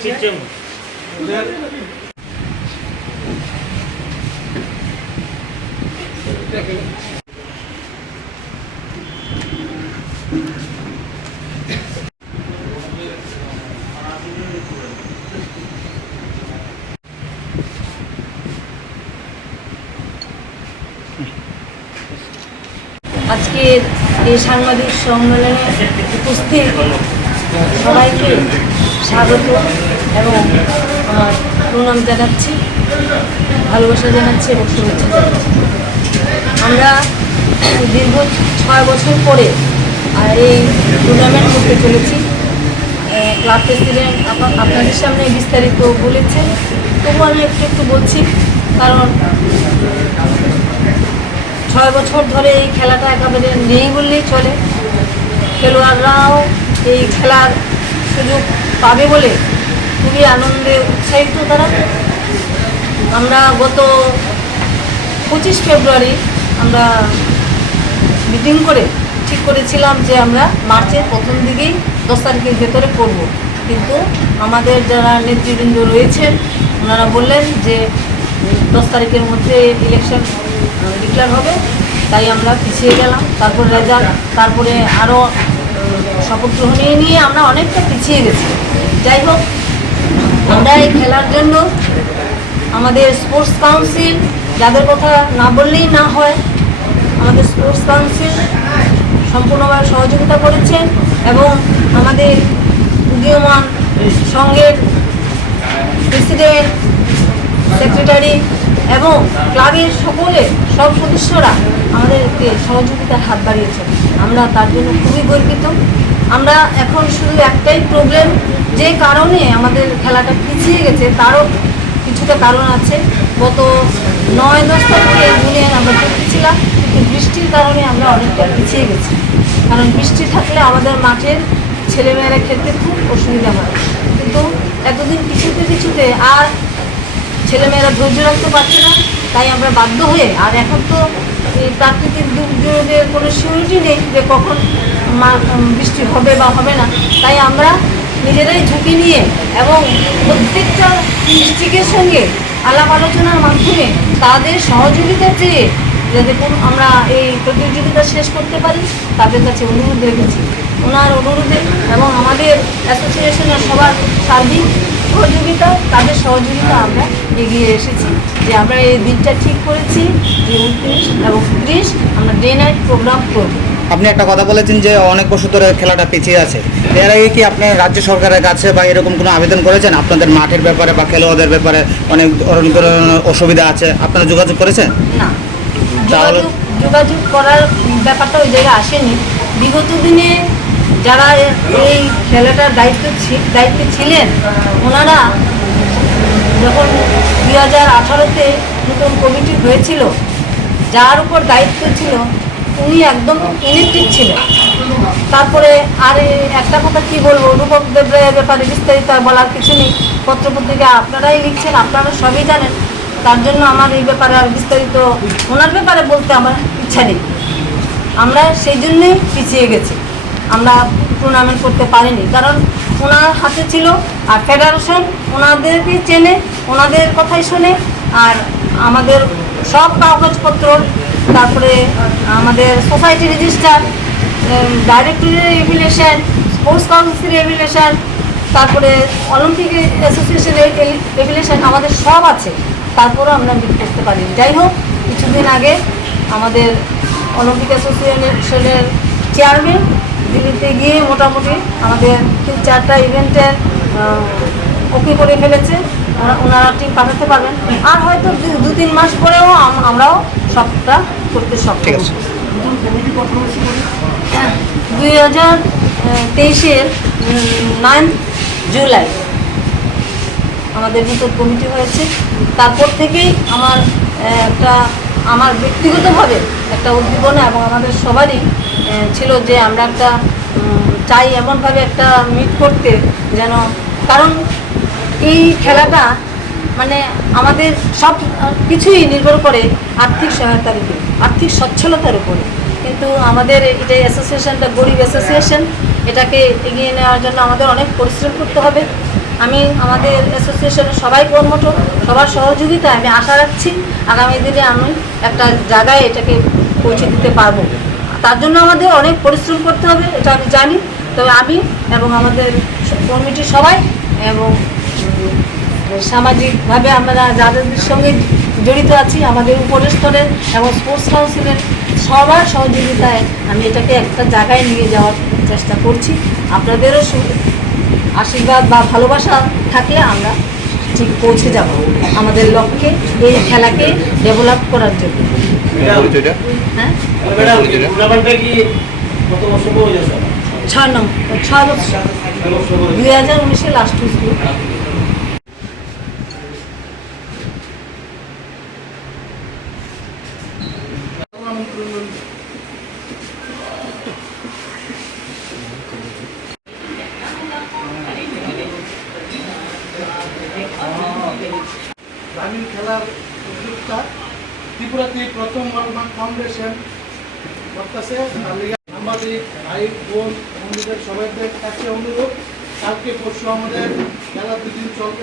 আজকের এই সাংবাদিক সম্মেলনে উপস্থিত সবাইকে স্বাগত এবং আমার প্রণাম জানাচ্ছি, ভালোবাসা জানাচ্ছি এবং শুভেচ্ছা জানাচ্ছি। আমরা দীর্ঘ 6 বছর পরে এই টুর্নামেন্ট করতে চলেছি। ক্লাব প্রেসিডেন্ট আপনাদের সামনে বিস্তারিত বলেছেন, তবু আমি একটু বলছি, কারণ 6 বছর ধরে এই খেলাটা একেবারে নেই বললেই চলে। খেলোয়াড়রাও এই খেলার সুযোগ পাবে বলে খুবই আনন্দে উৎসাহিত তারা। আমরা গত 25 ফেব্রুয়ারি আমরা মিটিং করে ঠিক করেছিলাম যে আমরা মার্চের প্রথম দিকেই 10 তারিখের ভেতরে করব, কিন্তু আমাদের যারা নেতৃবৃন্দ রয়েছেন ওনারা বললেন যে 10 তারিখের মধ্যে ইলেকশন ডিক্লেয়ার হবে, তাই আমরা পিছিয়ে গেলাম। তারপর রেজাল্ট, তারপরে আরও শপথ গ্রহণ নিয়ে আমরা অনেকটা পিছিয়ে গেছি। যাই হোক, আমরা এই খেলার জন্য আমাদের স্পোর্টস কাউন্সিল, যাদের কথা না বললেই না হয়, আমাদের স্পোর্টস কাউন্সিল সম্পূর্ণভাবে সহযোগিতা করেছেন এবং আমাদের উদীয়মান সংঘের প্রেসিডেন্ট, সেক্রেটারি এবং ক্লাবের সব সদস্যরা আমাদেরকে সহযোগিতার হাত বাড়িয়েছেন। আমরা তার জন্য খুবই গর্বিত। আমরা এখন শুধু একটাই প্রবলেম, যে কারণে আমাদের খেলাটা পিছিয়ে গেছে তারও কিছুটা কারণ আছে। গত 9-10 তারিখে জুনে আমরা দেখেছিলাম, কিন্তু বৃষ্টির কারণে আমরা অনেকটা পিছিয়ে গেছি। কারণ বৃষ্টি থাকলে আমাদের মাঠের ছেলেমেয়েরা খেলতে খুব অসুবিধা হয়, কিন্তু এতদিন কিছুতে আর ছেলেমেয়েরা ধৈর্য রাখতে পারছে না, তাই আমরা বাধ্য হয়ে, আর এখন তো এই প্রাকৃতিক দুর্যোগের কোনো সিউরিটি নেই যে কখন বৃষ্টি হবে বা হবে না, তাই আমরা নিজেরাই ঝুঁকি নিয়ে এবং প্রত্যেকটা ডিস্ট্রিক্টের সঙ্গে আলাপ আলোচনার মাধ্যমে তাদের সহযোগিতা চেয়ে যাতে আমরা এই প্রতিযোগিতা শেষ করতে পারি তাদের কাছে অনুরোধ রেখেছি। ওনার অনুরোধে এবং আমাদের অ্যাসোসিয়েশনের সবার সার্বিক সহযোগিতা, তাদের সহযোগিতা আমরা এগিয়ে এসেছি যে আমরা এই দিনটা ঠিক করেছি যে 29 এবং 30 আমরা ডে নাইট প্রোগ্রাম করব। আপনি একটা কথা বলেছেন যে অনেক বছর ধরে খেলাটা পিছিয়ে আছে, এর আগে কি আপনি রাজ্য সরকারের কাছে বা এরকম কোনো আবেদন করেছেন আপনাদের মাঠের ব্যাপারে বা খেলোয়াড়দের ব্যাপারে? অনেক ধরনের অসুবিধা আছে, আপনারা যোগাযোগ করেছেন? না, যোগাযোগ করার ব্যাপারটা ওই জায়গায় আসেনি। বিগত দিনে যারা এই খেলাটার দায়িত্বে ছিলেন, ওনারা যখন 2018-তে নতুন কমিটি হয়েছিল, যার উপর দায়িত্ব ছিল উনি একদম ইনেকটিভ ছিলেন। তারপরে আর একটা কথা কি বলবো, রূপক দেবরায়ের ব্যাপারে বিস্তারিত বলার কিছু নেই, পত্রপত্রিকা আপনারাই লিখছেন, আপনারা সবই জানেন। তার জন্য আমার এই ব্যাপারে আর বিস্তারিত ওনার ব্যাপারে বলতে আমার ইচ্ছা নেই। আমরা সেই জন্যই পিছিয়ে গেছি, আমরা টুর্নামেন্ট করতে পারিনি, কারণ ওনার হাতে ছিল। আর ফেডারেশন ওনাদেরকে চেনে, ওনাদের কথাই শোনে, আর আমাদের সব কাগজপত্র, তারপরে আমাদের society register, directory affiliation, sports council affiliation, তারপরে অলিম্পিক অ্যাসোসিয়েশনের এফিলিয়েশন, আমাদের সব আছে, তারপরেও আমরা বিট করতে পারি। যাই হোক, কিছুদিন আগে আমাদের অলিম্পিক অ্যাসোসিয়েশনের চেয়ারম্যান দিল্লিতে গিয়ে মোটামুটি আমাদের 3-4টা ইভেন্টের ওকে করে ফেলেছে, ওনারা টিম পাঠাতে পারবেন। আর হয়তো 2-3 মাস পরেও আমরাও সবটা করতে সক্ষম। 2023-এর 9 জুলাই আমাদের নতুন কমিটি হয়েছে। তারপর থেকেই আমার ব্যক্তিগতভাবে একটা উদ্দীপনা এবং আমাদের সবারই ছিল যে আমরা একটা চাই এমনভাবে একটা মিট করতে, যেন, কারণ এই খেলাটা মানে আমাদের সব কিছুই নির্ভর করে আর্থিক সহায়তার উপরে, আর্থিক সচ্ছলতার উপরে। কিন্তু আমাদের এটা অ্যাসোসিয়েশনটা গরিব অ্যাসোসিয়েশন, এটাকে এগিয়ে নেওয়ার জন্য আমাদের অনেক পরিশ্রম করতে হবে। আমি আমাদের অ্যাসোসিয়েশনের সবাই কর্মঠ, সবার সহযোগিতায় আমি আশা রাখছি আগামী দিনে আমি একটা জায়গায় এটাকে পৌঁছে দিতে পারবো। তার জন্য আমাদের অনেক পরিশ্রম করতে হবে, এটা আমি জানি। তবে আমি এবং আমাদের কমিটির সবাই এবং সামাজিকভাবে আমরা যাদের সঙ্গে জড়িত আছি, আমাদের উপরের এবং স্পোর্টস কাউন্সিলের সবার সহযোগিতায় আমি এটাকে একটা জায়গায় নিয়ে যাওয়ার চেষ্টা করছি। আপনাদেরও আশীর্বাদ বা ভালোবাসা থাকলে আমরা ঠিক পৌঁছে যাব আমাদের লক্ষ্যে, এই খেলাকে ডেভেলপ করার জন্য। হ্যাঁ, 6 বছর 2019-এ লাস্ট স্কুল। গ্রামীণ খেলার উদ্যোক্তা ত্রিপুরাতে প্রথম ওয়ালমার্ক ফাউন্ডেশন করতেছে। আমাদের ভাই বোন বন্ধুদের সবাইদের কাছে অনুরোধ, কালকে পরশু আমাদের খেলা 2 দিন চলবে।